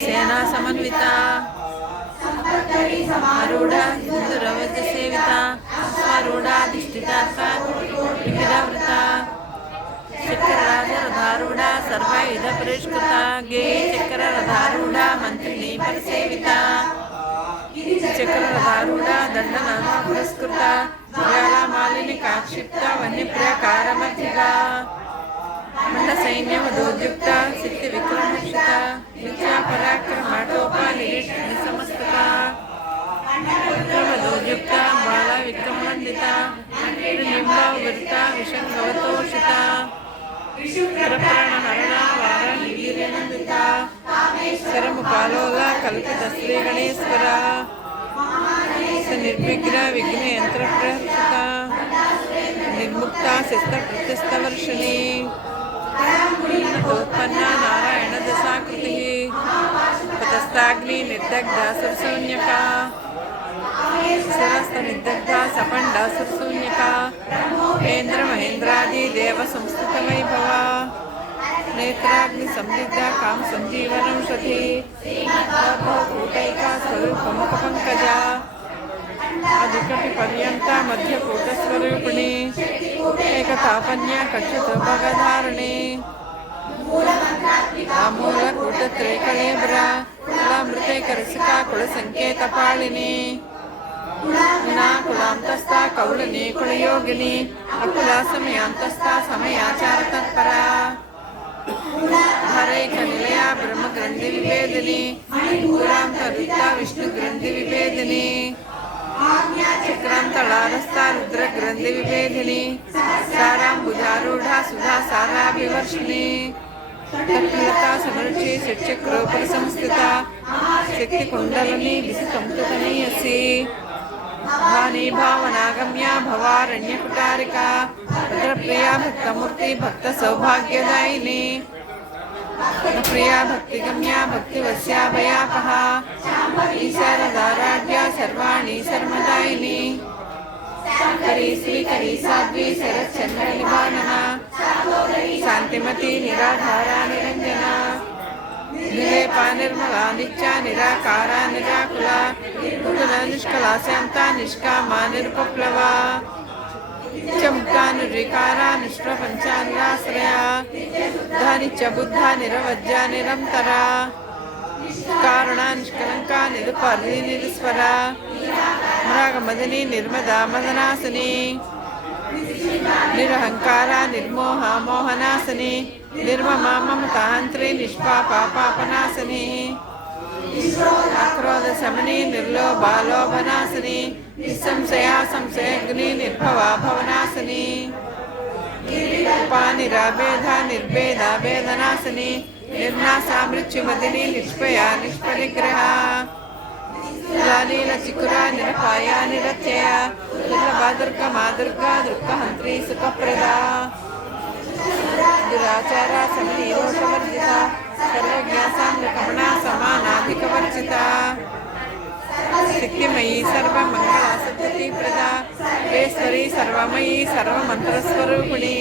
सेना समन्विता आरूढ़ा हिंदुरवज सेविता स्वरूढ़ाधिष्ठिता विविधवृता चक्रराजरधारूढ़ा सर्वविध परिष्कृता गेय चक्ररधारूढ़ा मंत्रिणी परसेविता चक्ररधारूढ़ा दंडनामा पुरस्कृता ज्वाला मालिनी काक्षिप्ता वन्यप्रियकारमधिका मंड सैन्यमदोद्युक्ता सिद्धि विक्रमक्षिता विद्या पराक्रमाटोपा निरीक्षणसमस्तका विक्रमदोद्युक्ता बाला विक्रमवन्दिता निर्निम्बावृता विषङ्गवतोषिता प्रप्रणहरणा वारणवीर्यनन्दिता शरमुकालोला कल्पितश्रीगणेश्वरा निर्विघ्न विघ्नयन्त्रप्रहर्षिता निर्मुक्ता शिस्तप्रतिस्तवर्षिणी उत्पन्ना नारायण दशाकृति पतस्ताग्नि निर्दग्धा सुरशून्यका सरस्त निर्दग्धा सपंडा सुरशून्यका महेंद्र महेंद्रादि देव संस्कृत वैभवा नेत्राग्नि संदिग्धा काम संजीवनं शती कूटैका स्वरूपमुख पंकजा अधिकटि पर्यंता मध्यकूटस्वरूपिणी एकतापन्या कक्षुतभगधारिणी मूलकूटत्रैकलेब्रा कुलामृतैकरसिका कुलसङ्केतपालिनी कुलान्तस्था कौलिनी कुलयोगिनी अकुला समयांतस्था समयाचारतत्परा हरैकनिलया ब्रह्मग्रन्थिविभेदिनी मणिपूरान्तरुक्ता विष्णुग्रन्थिविभेदिनी चक्रांतलारस्ता रुद्रग्रन्थिविभेदिनी साराम्बुजारूढ़ा सुधा साराभिवर्षिणी तत्लता समरुचि षट्चक्रोपर संस्थिता शक्तिकुण्डलिनी विसंस्तुतनीयसी भानी भावनागम्या भवारण्यकुटारिका भद्रप्रिया भक्तमूर्ति भक्तसौभाग्यदायिनी प्रिया भक्तिगम्या भक्तिवस्याभयापहा ईशारदाराढ्या सर्वाणि शर्मदायिनी करी श्रीकरी साध्वी शरच्चन्द्रनिभानना शान्तिमती निराधारा निरञ्जना निलेपा निर्मला नित्या निराकारा निराकुला कुकुला निष्कला शान्ता निष्कामा निरुपप्लवा चमुक्ता निर्विकारा निष्प्रपञ्चा निराश्रया शुद्धा नित्य बुद्धा निरवज्या निरन्तरा कारणा निष्कलंका निरुपाधि निरुस्वरा मृगमदिनी निर्मदा मदनासिनी निरहंकारा निर्मोहा मोहनासिनी निर्ममा ममतांत्री निष्पापा पापनासिनी आक्रोध शमनी निर्लोभा लोभनासिनी निसंशया संशयग्नि निर्भवा भवनासिनी निराभेदा निर्भेदा वेदनासिनी निर्नाशा मृत्युमदिनी निष्पया निष्परिग्रहा लीलचिकुरा निरपाया निरत्यया दुर्लभा दुर्गमा दुर्गा दुर्गहंत्री सुखप्रदा दुराचारा शमनी दोषवर्जिता सर्वज्ञा साम्यकमणा समानाधिकवर्जिता शक्तिमयी सर्वमंगला सद्गतिप्रदा सर्वेश्वरी सर्वमयी सर्वमंत्रस्वरूपिणी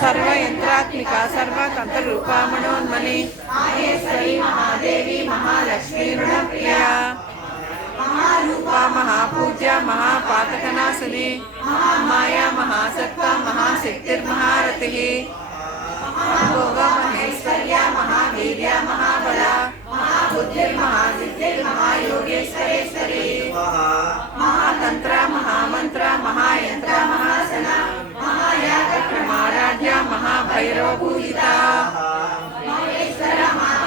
सर्वयंत्रात्मिका सर्वतंत्ररूपा मनोन्मणि माहेश्वरी महादेवी महालक्ष्मी ऋणप्रिया महारूपा महापूज्या महापातकनाशिनी महामाया महासत्ता महाशक्तिर्महारतिः महाभोगा महेश्वर्या महावीर्या महाबला महाबुद्धिर्महासिद्धिर्महायोगेश्वरेश्वरी महातंत्रा महामंत्रा महायंत्रा महासना महायागक्रमाराढ्या महाभैरवपूजिता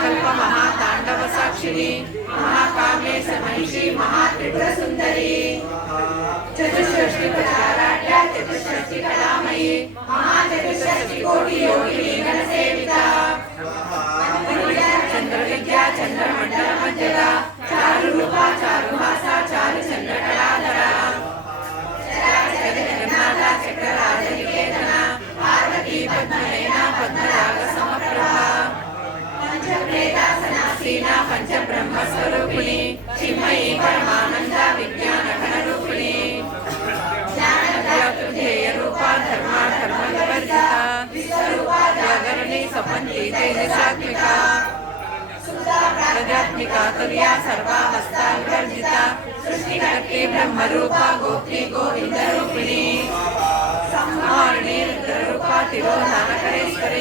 कल्प महातांडव साक्षिणी महाकामेश महिषी महात्रिपुरसुंदरी चतुष्षष्टि प्रचाराढ्या चतुष्षष्टि कलामयी महाचतुष्षष्टि कोटि योगिनी गणसेविता चंद्रविद्या चंद्रमंडल मध्यदा चारुरूपा चारुहासा चारुचंद्रकलाधरा जगन्नाथा चक्रराजनिकेतना पार्वती पद्मनयना पद्मराग समप्रभा पंचप्रेतासनासीना पंचब्रह्मस्वरूपिणी चिन्मयी परमानंदा विज्ञान घनरूपिणी ज्ञानकलातृध्येय रूपा धर्मा धर्मवर्जिता विश्वरूपा जागरणी सपंची तेजसात्मिका आध्यात्मिका तुर्या सर्वावस्था विवर्जिता सृष्टिकर्त्री ब्रह्मरूपा गोप्ती गोविंदरूपिणी संहारिणी रुद्ररूपा तिरोधानकरेश्वरी